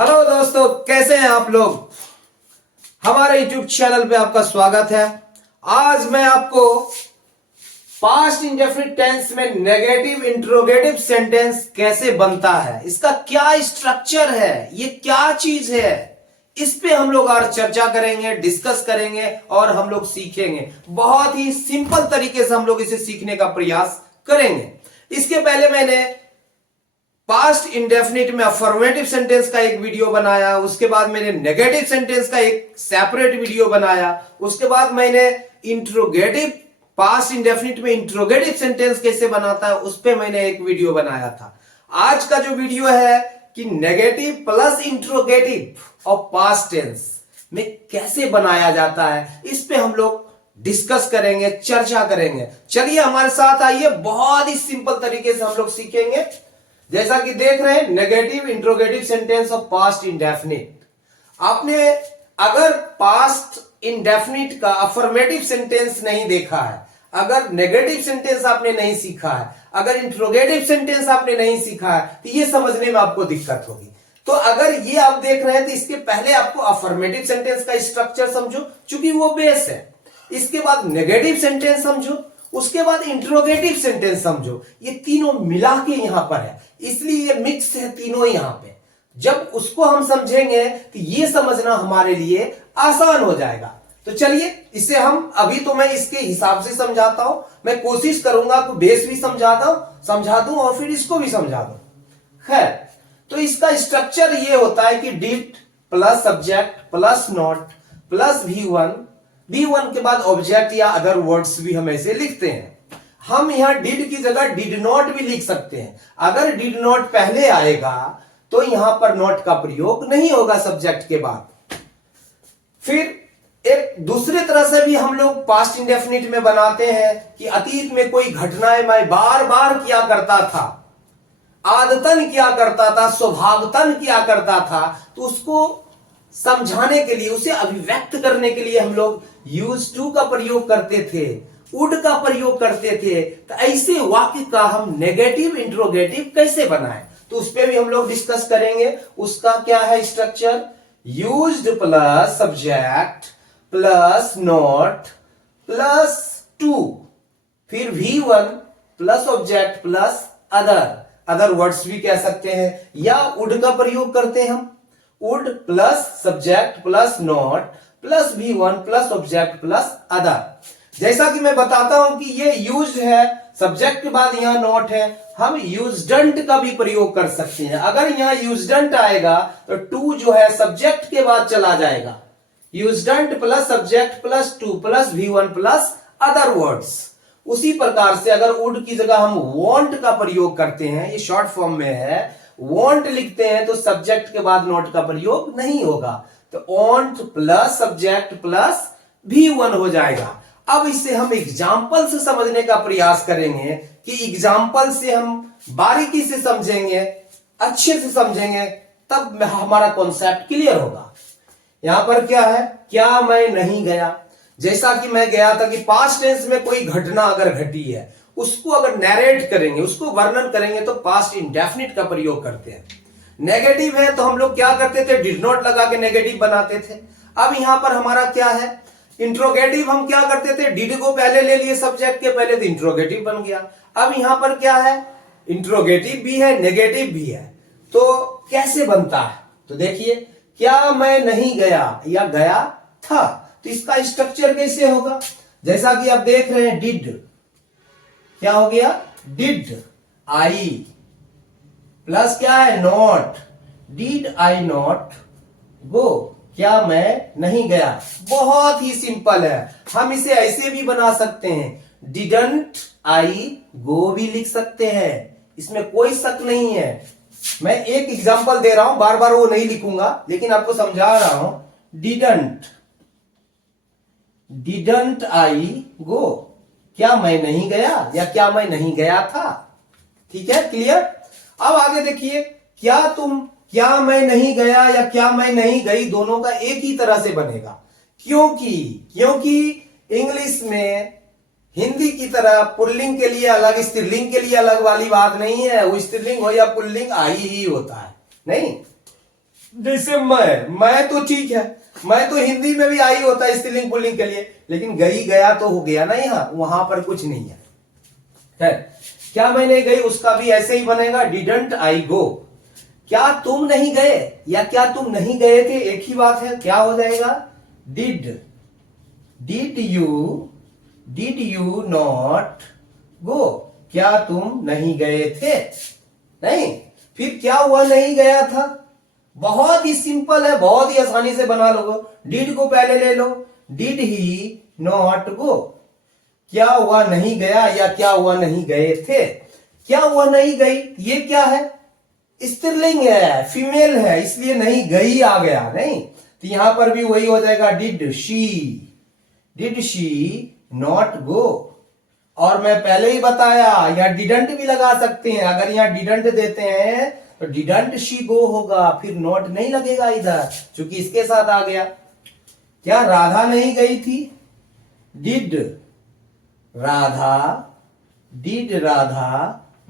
Hello दोस्तों, कैसे हैं आप लोग। हमारे YouTube चैनल पे आपका स्वागत है। आज मैं आपको पास्ट इंडेफिनिट टेंस में नेगेटिव इंट्रोगेटिव सेंटेंस कैसे बनता है, इसका क्या स्ट्रक्चर है, ये क्या चीज है, इस पे हम लोग और चर्चा करेंगे, डिस्कस करेंगे और हम लोग सीखेंगे। बहुत ही सिंपल तरीके से हम लोग इसे सीखने का प्रयास करेंगे। इसके पहले मैंने पास्ट इंडेफिनिट में अफर्मेटिव सेंटेंस का एक वीडियो बनाया, उसके बाद मैंने नेगेटिव सेंटेंस का एक सेपरेट वीडियो बनाया, उसके बाद मैंने इंट्रोगेटिव पास्ट इंडेफिनिट में इंट्रोगेटिव सेंटेंस कैसे बनाता है उस पे मैंने एक वीडियो बनाया था। आज का जो वीडियो है कि नेगेटिव प्लस इंट्रोगेटिव और पास्ट टेंस में कैसे बनाया जाता है, इस पे हम लोग डिस्कस करेंगे, चर्चा करेंगे। चलिए हमारे साथ आइए, बहुत ही सिंपल तरीके से हम लोग सीखेंगे। जैसा कि देख रहे हैं, negative interrogative sentence of past indefinite. आपने अगर पास्ट इंडेफिनिट का अफर्मेटिव सेंटेंस नहीं देखा है, अगर नेगेटिव सेंटेंस आपने नहीं सीखा है, अगर इंट्रोगेटिव सेंटेंस आपने नहीं सीखा है, तो ये समझने में आपको दिक्कत होगी। तो अगर ये आप देख रहे हैं तो इसके पहले आपको अफर्मेटिव सेंटेंस का स्ट्रक्चर समझो, चूंकि वो बेस है। इसके बाद नेगेटिव सेंटेंस समझो, उसके बाद इंट्रोगेटिव सेंटेंस समझो। ये तीनों मिला के यहां पर है, इसलिए ये मिक्स है तीनों यहां पे। जब उसको हम समझेंगे तो ये समझना हमारे लिए आसान हो जाएगा। तो चलिए इसे हम अभी तो मैं इसके हिसाब से समझाता हूं, मैं कोशिश करूंगा कि बेस भी समझा दूं और फिर इसको भी समझा दूं। खैर, तो इसका स्ट्रक्चर ये होता है कि did plus subject plus not plus V1 के बाद ऑब्जेक्ट या अदर वर्ड्स भी हम ऐसे लिखते हैं। हम यहां डिड की जगह डिड नॉट भी लिख सकते हैं। अगर डिड नॉट पहले आएगा तो यहां पर नॉट का प्रयोग नहीं होगा सब्जेक्ट के बाद। फिर एक दूसरे तरह से भी हम लोग पास्ट इंडेफिनिट में बनाते हैं कि अतीत में कोई घटनाएं मैं बार बार किया करता था, आदतन किया करता था, स्वभावतन किया करता था, तो उसको समझाने के लिए, उसे अभिव्यक्त करने के लिए हम लोग यूज टू का प्रयोग करते थे, वुड का प्रयोग करते थे। तो ऐसे वाक्य का हम नेगेटिव इंट्रोगेटिव कैसे बनाएं, तो उस पर भी हम लोग डिस्कस करेंगे। उसका क्या है structure, used plus subject plus not plus two, फिर V1 plus object plus other words भी कह सकते हैं, या वुड का प्रयोग करते हैं हम, would plus subject plus not plus V1 plus object plus other. जैसा कि मैं बताता हूं कि ये यूज्ड है, सब्जेक्ट के बाद यहां नॉट है, हम यूज्डंट का भी प्रयोग कर सकते हैं। अगर यहां यूज्डंट आएगा तो टू जो है सब्जेक्ट के बाद चला जाएगा, usedn't plus subject plus to plus V1 plus other words. उसी प्रकार से अगर वुड की जगह हम वांट का प्रयोग करते हैं, ये शॉर्ट फॉर्म में है, वांट लिखते हैं तो सब्जेक्ट के बाद नॉट का प्रयोग नहीं होगा, तो want plus subject plus V1 हो जाएगा। अब इसे हम एग्जाम्पल से समझने का प्रयास करेंगे कि एग्जाम्पल से हम बारीकी से समझेंगे, अच्छे से समझेंगे, तब हमारा कॉन्सेप्ट क्लियर होगा। यहां पर क्या है, क्या मैं नहीं गया। जैसा कि मैं गया था कि पास्ट टेंस में कोई घटना अगर घटी है, उसको अगर नैरेट करेंगे, उसको वर्णन करेंगे तो पास्ट इंडेफिनिट का प्रयोग करते हैं। नेगेटिव है तो हम लोग क्या करते थे, डिड नॉट लगा के नेगेटिव बनाते थे। अब यहां पर हमारा क्या है, इंट्रोगेटिव, हम क्या करते थे, डिड को पहले ले लिए सब्जेक्ट के पहले, तो इंट्रोगेटिव बन गया। अब यहां पर क्या है, इंट्रोगेटिव भी है नेगेटिव भी है, तो कैसे बनता है, तो देखिए, क्या मैं नहीं गया या गया था, तो इसका स्ट्रक्चर कैसे होगा। जैसा कि आप देख रहे हैं, डिड क्या हो गया, डिड आई प्लस क्या है, not, did I not go, क्या मैं नहीं गया। बहुत ही सिंपल है, हम इसे ऐसे भी बना सकते हैं, डिडंट आई गो भी लिख सकते हैं, इसमें कोई शक नहीं है। मैं एक एग्जांपल दे रहा हूं, बार बार वो नहीं लिखूंगा, लेकिन आपको समझा रहा हूं। डिडंट आई गो, क्या मैं नहीं गया या क्या मैं नहीं गया था। ठीक है, क्लियर। अब आगे देखिए, क्या मैं नहीं गया या क्या मैं नहीं गई, दोनों का एक ही तरह से बनेगा। क्योंकि इंग्लिश में हिंदी की तरह पुल्लिंग के लिए अलग, स्त्रीलिंग के लिए अलग वाली बात नहीं है। वो स्त्रीलिंग हो या पुल्लिंग, आई ही होता है। नहीं, जैसे मैं तो ठीक है, मैं तो हिंदी में भी आई होता है स्त्रीलिंग पुल्लिंग के लिए, लेकिन गई गया तो हो गया ना, यहाँ वहां पर कुछ नहीं है। क्या मैं नहीं गई, उसका भी ऐसे ही बनेगा, डिडंट आई गो। क्या तुम नहीं गए या क्या तुम नहीं गए थे, एक ही बात है, क्या हो जाएगा, डिड यू नॉट गो, क्या तुम नहीं गए थे, नहीं। फिर क्या हुआ, नहीं गया था, बहुत ही सिंपल है, बहुत ही आसानी से बना लोगे। डिड को पहले ले लो, डिड ही नॉट गो, क्या हुआ नहीं गया या क्या हुआ नहीं गए थे। क्या हुआ नहीं गई, ये क्या है, स्त्रीलिंग है, फीमेल है, इसलिए नहीं गई आ गया, नहीं। तो यहां पर भी वही हो जाएगा, डिड शी नॉट गो। और मैं पहले ही बताया, यहां डिडंट भी लगा सकते हैं, अगर यहां डिडंट देते हैं तो डिडंट शी गो होगा, फिर नॉट नहीं लगेगा इधर, क्योंकि इसके साथ आ गया। क्या राधा नहीं गई थी, डिड राधा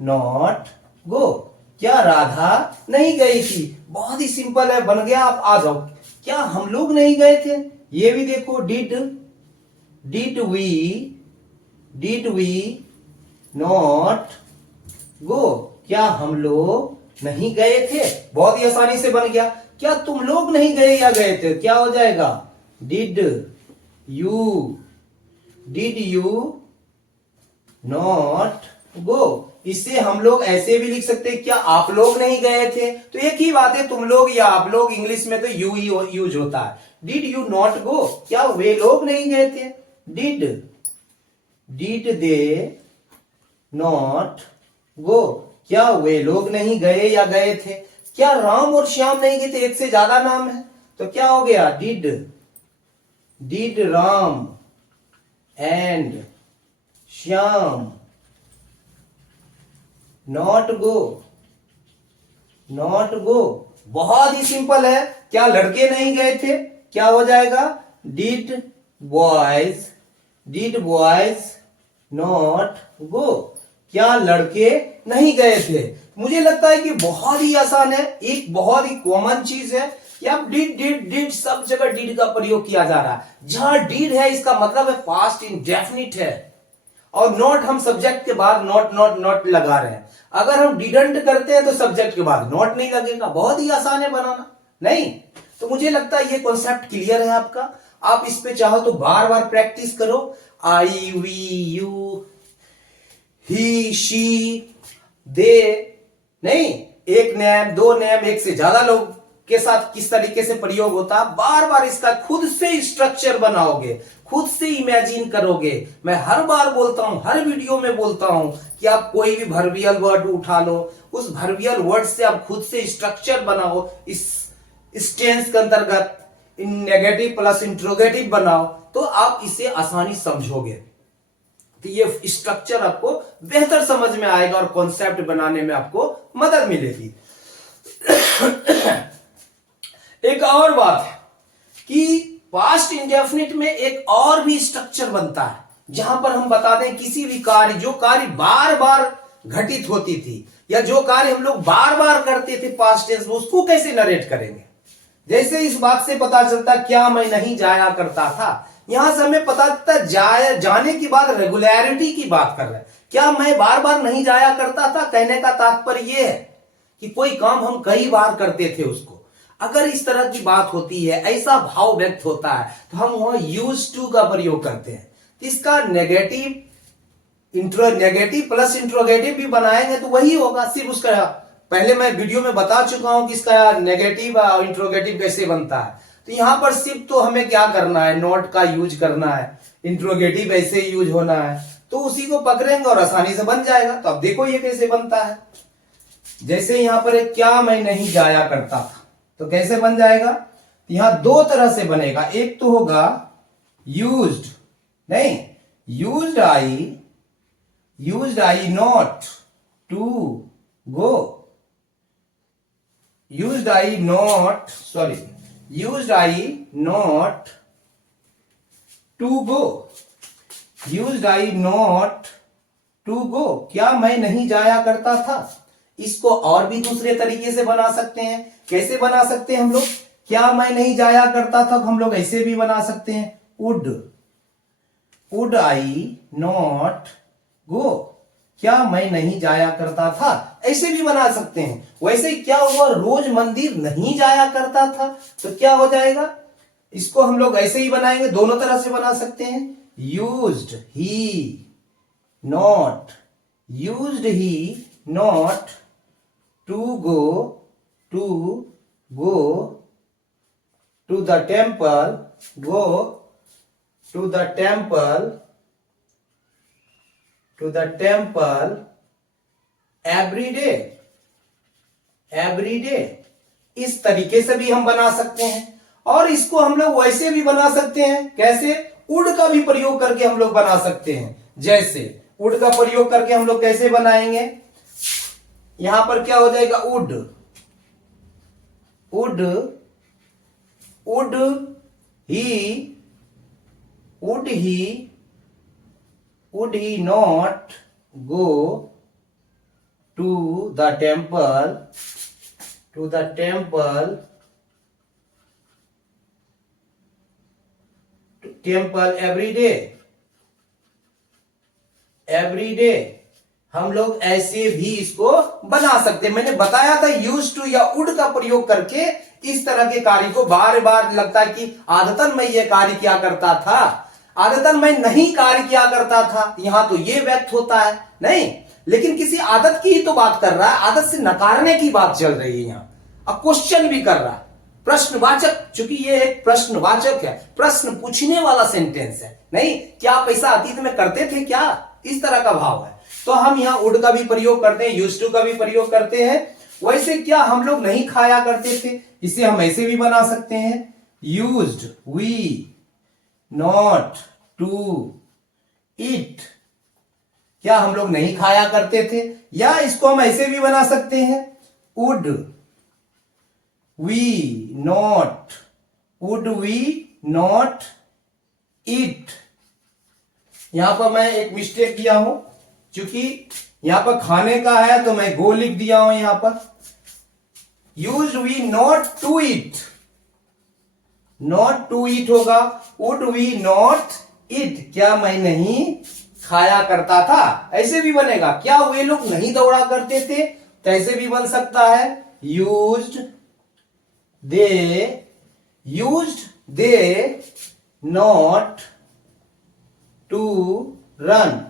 नॉट गो, क्या राधा नहीं गई थी, बहुत ही सिंपल है, बन गया, आप आ जाओ। क्या हम लोग नहीं गए थे, ये भी देखो, डिड वी नॉट गो, क्या हम लोग नहीं गए थे, बहुत ही आसानी से बन गया। क्या तुम लोग नहीं गए या गए थे, क्या हो जाएगा, डिड यू नॉट गो। इसे हम लोग ऐसे भी लिख सकते हैं, क्या आप लोग नहीं गए थे, तो एक ही बात है, तुम लोग या आप लोग, इंग्लिश में तो यू ही यूज होता है। डिड यू नॉट गो, क्या वे लोग नहीं गए थे, डिड दे नॉट गो, क्या वे लोग नहीं गए या गए थे। क्या राम और श्याम नहीं गए थे, एक से ज्यादा नाम है, तो क्या हो गया, did Ram and Shyam not go, बहुत ही सिंपल है। क्या लड़के नहीं गए थे, क्या हो जाएगा, डिड बॉयज नॉट गो, क्या लड़के नहीं गए थे। मुझे लगता है कि बहुत ही आसान है, एक बहुत ही कॉमन चीज है कि अब डिड सब जगह डिड का प्रयोग किया जा रहा है। जहां डिड है इसका मतलब है पास्ट इंडेफिनिट है, और नॉट हम सब्जेक्ट के बाद नॉट लगा रहे हैं। अगर हम डिडंट करते हैं तो सब्जेक्ट के बाद नॉट नहीं लगेगा, बहुत ही आसान है बनाना, नहीं। तो मुझे लगता है ये कॉन्सेप्ट क्लियर है आपका। आप इस पे चाहो तो बार बार प्रैक्टिस करो, I we you he she they, नहीं, एक नेम दो नेम, एक से ज्यादा लोग के साथ किस तरीके से प्रयोग होता है, बार बार इसका खुद से स्ट्रक्चर बनाओगे, खुद से इमेजिन करोगे। मैं हर बार बोलता हूं, हर वीडियो में बोलता हूं कि आप कोई भी वर्बियल वर्ड उठा लो, उस वर्बियल वर्ड से आप खुद से स्ट्रक्चर बनाओ, इस टेंस के अंतर्गत नेगेटिव प्लस इंट्रोगेटिव बनाओ, तो आप इसे आसानी समझोगे। तो ये स्ट्रक्चर आपको बेहतर समझ में आएगा और कॉन्सेप्ट बनाने में आपको मदद मिलेगी। एक और बात है कि पास्ट इंडेफिनिट में एक और भी स्ट्रक्चर बनता है, जहां पर हम बता दें किसी भी कार्य, जो कार्य बार बार घटित होती थी या जो कार्य हम लोग बार बार करते थे पास्ट टेंस में, उसको कैसे नरेट करेंगे। जैसे इस बात से पता चलता क्या मैं नहीं जाया करता था, यहां से हमें पता चलता जाने के बाद रेगुलरिटी की बात कर रहे हैं। क्या मैं बार बार नहीं जाया करता था, कहने का तात्पर्य यह है कि कोई काम हम कई बार करते थे उसको, अगर इस तरह की बात होती है, ऐसा भाव व्यक्त होता है, तो हम वहां यूज टू का प्रयोग करते हैं। तो इसका नेगेटिव प्लस इंट्रोगेटिव भी बनाएंगे तो वही होगा, सिर्फ उसका पहले मैं वीडियो में बता चुका हूं कि इसका नेगेटिव और इंट्रोगेटिव कैसे बनता है। तो यहां पर सिर्फ तो हमें क्या करना है, नॉट का यूज करना है, इंट्रोगेटिव ऐसे यूज होना है, तो उसी को पकड़ेंगे और आसानी से बन जाएगा। तो अब देखो ये कैसे बनता है। जैसे यहां पर एक क्या मैं नहीं जाया करता था, तो कैसे बन जाएगा, यहां दो तरह से बनेगा। एक तो होगा यूज्ड, नहीं, used I not to go, used I not to go, क्या मैं नहीं जाया करता था। इसको और भी दूसरे तरीके से बना सकते हैं। कैसे बना सकते हैं हम लोग? क्या मैं नहीं जाया करता था, हम लोग ऐसे भी बना सकते हैं, वुड आई नॉट गो। क्या मैं नहीं जाया करता था, ऐसे भी बना सकते हैं। वैसे क्या हुआ, रोज मंदिर नहीं जाया करता था, तो क्या हो जाएगा, इसको हम लोग ऐसे ही बनाएंगे, दोनों तरह से बना सकते हैं। Used he not to go to the temple every day. इस तरीके से भी हम बना सकते हैं। और इसको हम लोग वैसे भी बना सकते हैं, कैसे, वुड का भी प्रयोग करके हम लोग बना सकते हैं। जैसे वुड का प्रयोग करके हम लोग कैसे बनाएंगे, यहां पर क्या हो जाएगा, would he not go to the temple every day. हम लोग ऐसे भी इसको बना सकते हैं। मैंने बताया था यूज टू या वुड का प्रयोग करके इस तरह के कार्य को, बार बार लगता है कि आदतन मैं ये कार्य किया करता था, आदतन मैं नहीं कार्य किया करता था, यहां तो ये व्यक्त होता है नहीं, लेकिन किसी आदत की ही तो बात कर रहा है, आदत से नकारने की बात चल रही है यहां। अब क्वेश्चन भी कर रहा है, प्रश्नवाचक, चूंकि ये एक प्रश्नवाचक है, प्रश्न पूछने वाला सेंटेंस है नहीं, क्या आप ऐसा अतीत में करते थे क्या, इस तरह का भाव है। तो हम यहाँ वुड का भी प्रयोग करते हैं, यूज्ड टू का भी प्रयोग करते हैं। वैसे क्या हम लोग नहीं खाया करते थे, इसे हम ऐसे भी बना सकते हैं, used we not to eat. क्या हम लोग नहीं खाया करते थे, या इसको हम ऐसे भी बना सकते हैं, वुड वी नॉट ईट। यहां पर मैं एक मिस्टेक किया हूं, क्योंकि यहां पर खाने का है तो मैं गो लिख दिया हूं। यहां पर use we not to eat होगा, वुड वी नॉट ईट, क्या मैं नहीं खाया करता था, ऐसे भी बनेगा। क्या वे लोग नहीं दौड़ा करते थे, तो ऐसे भी बन सकता है, used they not to run.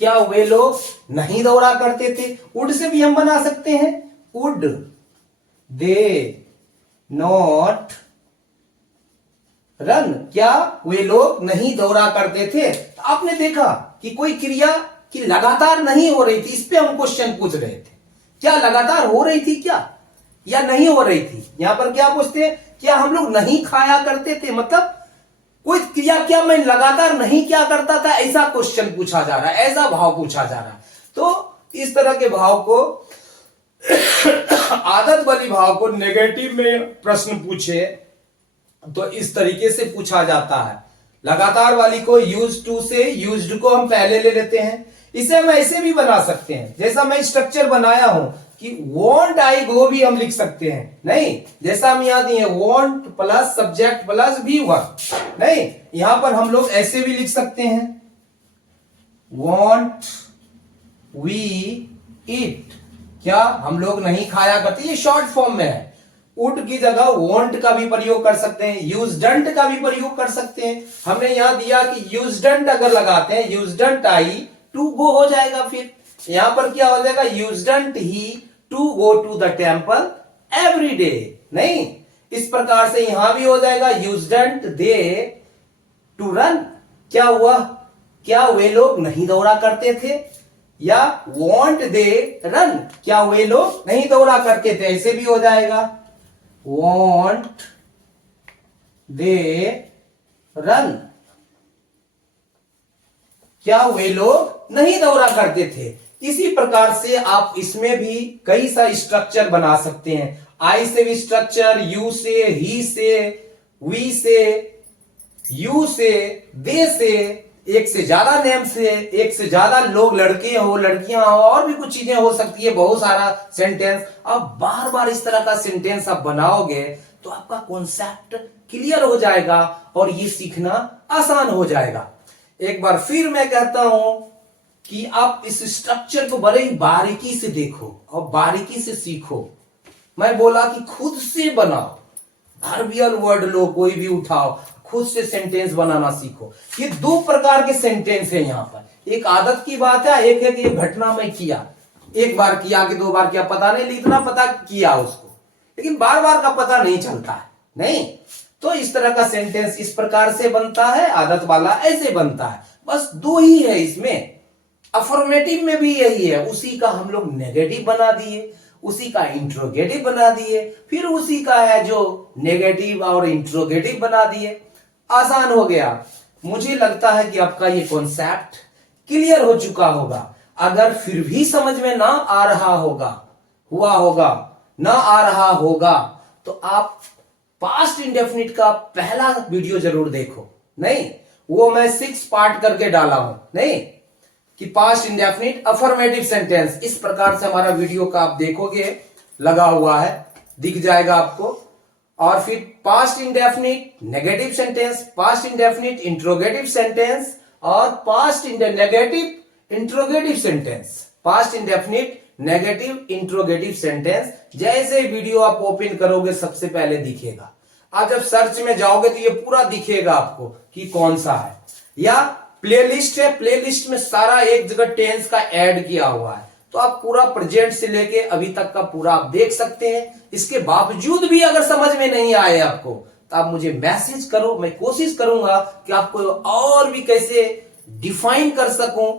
क्या वे लोग नहीं दौड़ा करते थे, वुड से भी हम बना सकते हैं, वुड दे नॉट रन। क्या वे लोग नहीं दौड़ा करते थे। तो आपने देखा कि कोई क्रिया की लगातार नहीं हो रही थी, इस पे हम क्वेश्चन पूछ रहे थे, क्या लगातार हो रही थी क्या, या नहीं हो रही थी। यहां पर क्या पूछते हैं, क्या हम लोग नहीं खाया करते थे, मतलब कोई क्रिया क्या मैं लगातार नहीं क्या करता था, ऐसा क्वेश्चन पूछा जा रहा है, ऐसा भाव पूछा जा रहा है। तो इस तरह के भाव को आदत वाली भाव को नेगेटिव में प्रश्न पूछे तो इस तरीके से पूछा जाता है। लगातार वाली को यूज टू से यूज्ड को हम पहले ले लेते हैं। इसे हम ऐसे भी बना सकते हैं, जैसा मैं स्ट्रक्चर बनाया हूं कि वॉन्ट आई गो भी हम लिख सकते हैं, नहीं, जैसा हम यहां दिए वॉन्ट प्लस सब्जेक्ट प्लस भी वर्ब, नहीं, यहां पर हम लोग ऐसे भी लिख सकते हैं, वॉन्ट वी ईट। क्या हम लोग नहीं खाया करते, ये शॉर्ट फॉर्म में है। वुड की जगह वॉन्ट का भी प्रयोग कर सकते हैं, यूज्डंट का भी प्रयोग कर सकते हैं। हमने यहां दिया कि यूज्डंट अगर लगाते हैं, यूज्डंट आई टू गो हो जाएगा, फिर यहां पर क्या हो जाएगा, usedn't he to go to the temple every day, नहीं, इस प्रकार से यहां भी हो जाएगा, यूज्डंट दे टू रन। क्या हुआ, क्या वे लोग नहीं दौड़ा करते थे, या वॉन्ट दे रन, क्या वे लोग नहीं दौड़ा करते थे, ऐसे भी हो जाएगा, वॉन्ट दे रन, क्या वे लोग नहीं दौड़ा करते थे। इसी प्रकार से आप इसमें भी कई सा स्ट्रक्चर बना सकते हैं। आई से भी स्ट्रक्चर, यू से, ही से, वी से, यू से, दे से, एक से ज्यादा नेम से, एक से ज्यादा लोग, लड़के हो लड़कियां हो, और भी कुछ चीजें हो सकती है, बहुत सारा सेंटेंस। अब बार बार इस तरह का सेंटेंस आप बनाओगे तो आपका कॉन्सेप्ट क्लियर हो जाएगा और ये सीखना आसान हो जाएगा। एक बार फिर मैं कहता हूं कि आप इस स्ट्रक्चर को बड़े ही बारीकी से देखो और बारीकी से सीखो। मैं बोला कि खुद से बनाओ, वर्बियल वर्ड लो, कोई भी उठाओ, खुद से सेंटेंस बनाना सीखो। ये दो प्रकार के सेंटेंस है यहाँ पर। एक आदत की बात है, एक है कि ये घटना में किया, एक बार किया कि दो बार किया पता नहीं, लेकिन इतना पता किया उसको, लेकिन बार बार का पता नहीं चलता है। नहीं तो इस तरह का सेंटेंस इस प्रकार से बनता है, आदत वाला ऐसे बनता है। बस दो ही है इसमें। अफर्मेटिव में भी यही है, उसी का हम लोग नेगेटिव बना दिए, उसी का इंट्रोगेटिव बना दिए, फिर उसी का है जो नेगेटिव और इंट्रोगेटिव बना दिए। आसान हो गया। मुझे लगता है कि आपका ये कॉन्सेप्ट क्लियर हो चुका होगा। अगर फिर भी समझ में ना आ रहा होगा, ना आ रहा होगा, तो आप पास्ट इंडेफिनिट का पहला वीडियो जरूर देखो। नहीं, वो मैं 6 पार्ट करके डाला हूं, नहीं कि पास्ट इंडेफिनिट अफर्मेटिव सेंटेंस, इस प्रकार से हमारा वीडियो का आप देखोगे, लगा हुआ है, दिख जाएगा आपको। और फिर past indefinite negative sentence, past indefinite interrogative sentence और past negative interrogative sentence, past indefinite negative interrogative sentence. जैसे वीडियो आप ओपन करोगे सबसे पहले दिखेगा। आप जब सर्च में जाओगे तो ये पूरा दिखेगा आपको कि कौन सा है। या प्लेलिस्ट है, प्लेलिस्ट में सारा एक जगह टेंस का ऐड किया हुआ है, तो आप पूरा प्रेजेंट से लेके अभी तक का पूरा आप देख सकते हैं। इसके बावजूद भी अगर समझ में नहीं आए आपको तो आप मुझे मैसेज करो, मैं कोशिश करूंगा कि आपको और भी कैसे डिफाइन कर सकूं,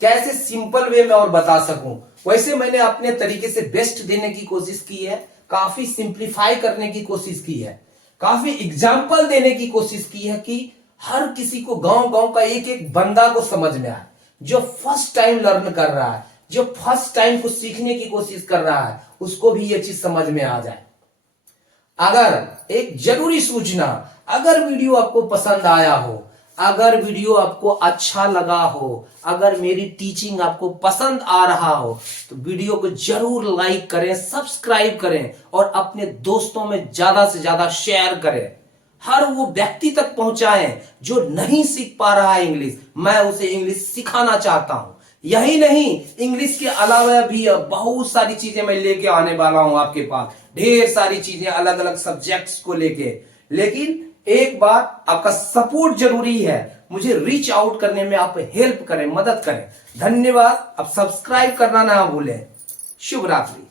कैसे सिंपल वे में और बता सकूं। वैसे मैंने अपने तरीके से बेस्ट देने की कोशिश की है, काफी सिंप्लीफाई करने की कोशिश की है, काफी एग्जाम्पल देने की कोशिश की है कि हर किसी को, गांव गांव का एक एक बंदा को समझ में आए, जो फर्स्ट टाइम लर्न कर रहा है, जो फर्स्ट टाइम कुछ सीखने की कोशिश कर रहा है, उसको भी ये चीज समझ में आ जाए। अगर एक जरूरी सूचना, अगर वीडियो आपको पसंद आया हो, अगर वीडियो आपको अच्छा लगा हो, अगर मेरी टीचिंग आपको पसंद आ रहा हो, तो वीडियो को जरूर लाइक करें, सब्सक्राइब करें और अपने दोस्तों में ज्यादा से ज्यादा शेयर करें। हर वो व्यक्ति तक पहुंचाएं जो नहीं सीख पा रहा है इंग्लिश, मैं उसे इंग्लिश सिखाना चाहता हूं। यही नहीं, इंग्लिश के अलावा भी बहुत सारी चीजें मैं लेके आने वाला हूं आपके पास, ढेर सारी चीजें अलग अलग सब्जेक्ट्स को लेके। लेकिन एक बात, आपका सपोर्ट जरूरी है, मुझे रीच आउट करने में आप हेल्प करें, मदद करें। धन्यवाद। अब सब्सक्राइब करना ना भूलें। शुभ रात्रि।